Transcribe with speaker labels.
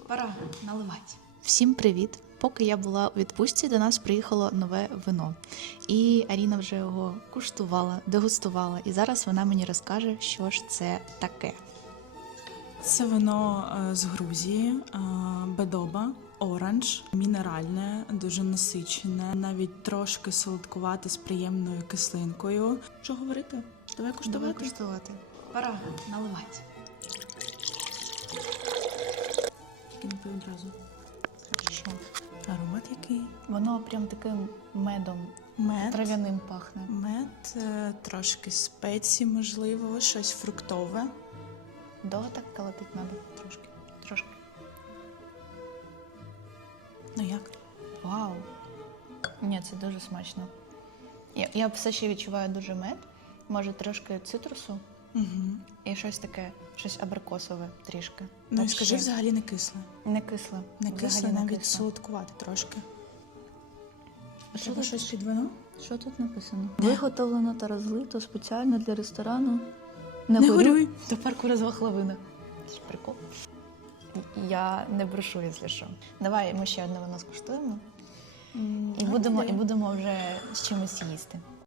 Speaker 1: Пора наливати.
Speaker 2: Всім привіт! Поки я була у відпустці, до нас приїхало нове вино. І Аріна вже його куштувала, дегустувала. І зараз вона мені розкаже, що ж це таке.
Speaker 3: Це вино з Грузії, Бедоба, оранж, мінеральне, дуже насичене, навіть трошки солодкувате з приємною кислинкою. Що говорити? Давай
Speaker 1: Давай
Speaker 3: куштувати.
Speaker 1: куштувати. Пора наливати.
Speaker 3: Тільки не пий одразу.
Speaker 2: Хорошо.
Speaker 3: Аромат який?
Speaker 2: Воно прям таким медом,
Speaker 3: Мед.
Speaker 2: трав'яним пахне.
Speaker 3: Мед, трошки спецій, можливо, щось фруктове.
Speaker 2: Довго так калатить треба? Трошки. Трошки.
Speaker 3: Ну як?
Speaker 2: Вау! Ні, це дуже смачно. Я все ще відчуваю дуже мед, може трошки цитрусу
Speaker 3: Угу.
Speaker 2: і щось таке, щось абрикосове трішки.
Speaker 3: Ну і
Speaker 2: Так
Speaker 3: скажи,
Speaker 2: ще
Speaker 3: взагалі не кисле.
Speaker 2: не кисле.
Speaker 3: Не кисле,
Speaker 2: Взагалі не
Speaker 3: навіть
Speaker 2: кисле.
Speaker 3: солодкувате трошки.
Speaker 2: А що
Speaker 3: Треба
Speaker 2: тут?
Speaker 3: щось під вино?
Speaker 2: Що тут написано? Виготовлено та розлито спеціально для ресторану.
Speaker 3: Не горюй.
Speaker 2: До парку розвахловина. Прикол. Я не брешу, якщо що. Давай ми ще одне вино скуштуємо. І будемо вже з чимось їсти.